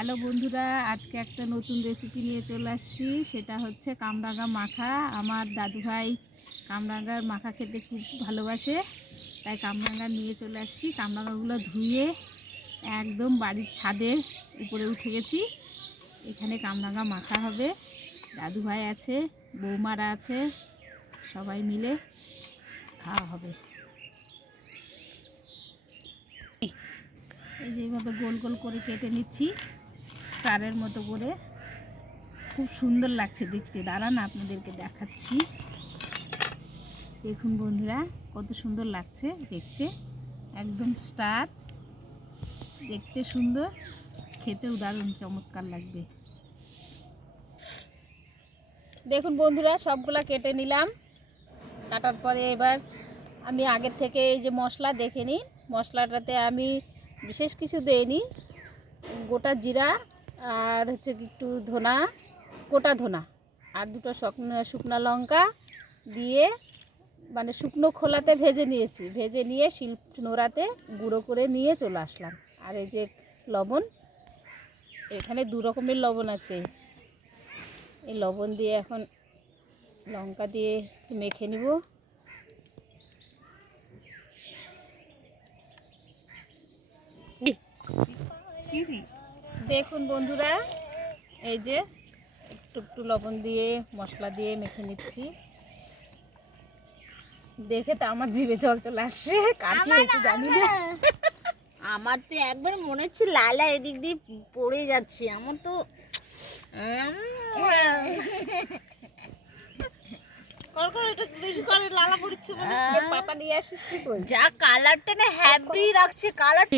Hello বন্ধুরা, আজকে একটা নতুন রেসিপি নিয়ে চলে আসছি। সেটা হচ্ছে কামরাঙা মাখা। আমার দাদুভাই কামরাঙার মাখা খেতে খুব ভালোবাসে, তাই কামরাঙা নিয়ে চলে আসছি। কামরাঙাগুলো ধুয়ে একদম বাড়ির ছাদের উপরে উঠে গেছি। এখানে কামরাঙা মাখা হবে। দাদুভাই আছে, বৌমারা আছে, সবাই মিলে খাওয়া হবে। এই যে এইভাবে গোল গোল করে কেটে নিচ্ছি, স্টারের মতো করে। খুব সুন্দর লাগছে দেখতে। দাঁড়ান আপনাদেরকে দেখাচ্ছি। দেখুন বন্ধুরা, কত সুন্দর লাগছে দেখতে। একদম স্টার, দেখতে সুন্দর, খেতেও দারুণ চমৎকার লাগবে। দেখুন বন্ধুরা, সবগুলা কেটে নিলাম। কাটার পরে এবার আমি আগের থেকে এই যে মশলা দেখে নিই। মশলাটাতে আমি বিশেষ কিছু দেইনি, গোটা জিরা আর হচ্ছে একটু ধনা, গোটা ধনা আর দুটো শুকনো লঙ্কা দিয়ে মানে শুকনো খোলাতে ভেজে নিয়েছি। ভেজে নিয়ে নোড়াতে গুঁড়ো করে নিয়ে চলে আসলাম। আর এই যে লবণ, এখানে দু রকমের লবণ আছে। এই লবণ দিয়ে এখন লঙ্কা দিয়ে মেখে নিব। দেখুন বন্ধুরা, এই যে একটু একটু লবণ দিয়ে মশলা দিয়ে মেখে নিচ্ছি। দেখে তো আমার জিভে জল চলে আসছে। কার কি হয়েছে জানি না। আমার তো একবার মনে হচ্ছে লালা এদিক দিয়ে পড়ে যাচ্ছে। আমার তো লালা পড়ছে পাতা নিয়ে আসিস কি করে? যা কালারটা না হ্যাপি রাখছে কালার।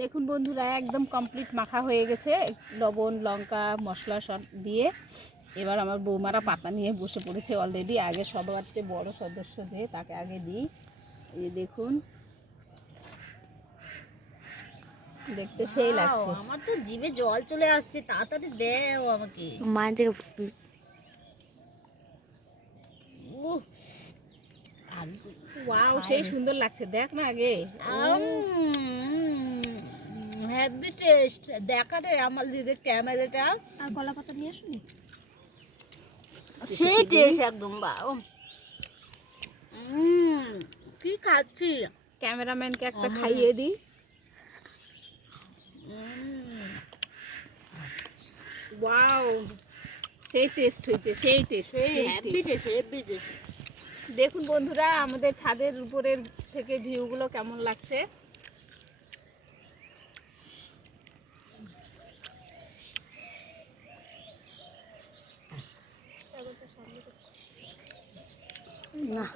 দেখুন বন্ধুরা, একদম কমপ্লিট মাখা হয়ে গেছে লবণ লঙ্কা মশলা সব দিয়ে। এবার আমার বৌমারা পাতা নিয়ে বসে পড়েছে অলরেডি। আগে সবার চেয়ে বড় সদস্য যে, তাকে আগে দিই। এই দেখুন, দেখতে সেই লাগছে। আমার তো জিভে জল চলে আসছে। তাড়াতাড়ি দেও আমাকে। ওয়াও, সেই সুন্দর লাগছে। দেখ না আগে। Happy taste. দেখা দে আমার দিকে ক্যামেরাটা। আর কলা পাতা নিয়ে আসুন। সেই টেস্ট একদম। বাও, কি খাচ্ছি। ক্যামেরাম্যানকে একটা খাইয়ে দিই। ওয়াও, সেই টেস্ট হয়েছে, সেই টেস্ট। দেখুন বন্ধুরা, আমাদের ছাদের উপরের থেকে ভিউগুলো কেমন লাগছে। না